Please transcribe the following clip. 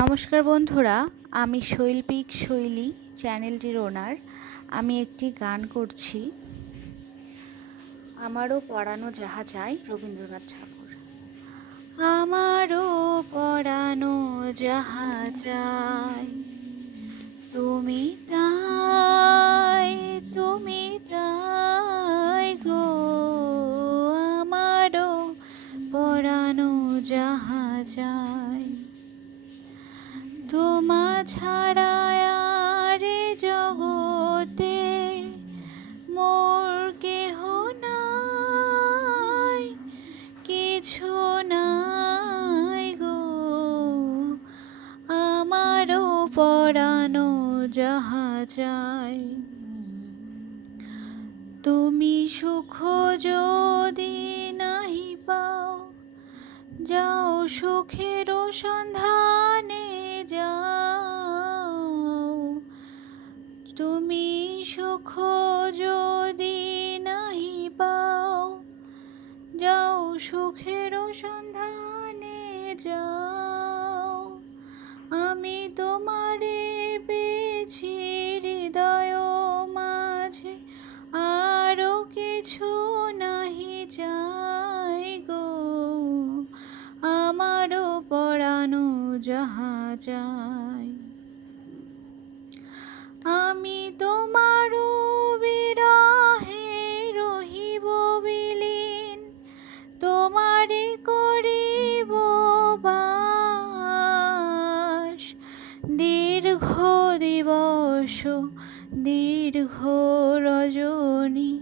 নমস্কার বন্ধুরা, আমি শৈল্পিক শৈলী চ্যানেলটির ওনার। আমি একটি গান করছি, আমারও পরানো যাহা চায়, রবীন্দ্রনাথ ঠাকুর। আমারও পরানো যাহা চায়, তুমি তাই, তুমি তাই গো। আমারও পরানো যাহা চায়, তোমা ছাড়া আর এ জগতে মোর কেহ নাই, কিছু নাই গো। আমারও পরানো যাহা চাই, তুমি সুখ যদি নাহি পাও, যাও সুখের সন্ধানে যাও। তুমি সুখ যদি নাহি পাও, যাও সুখের সন্ধানে যাও। আমি তোমারে পেয়েছি হৃদয় মাঝে, আরো কিছু নাহি চাই গো। আমারও পরানো যাহা চাই, আমি তোমারও বিরহে রহিব বিলীন, তোমারে করিব বাস। দীর্ঘ দিবস, দীর্ঘ রজনী,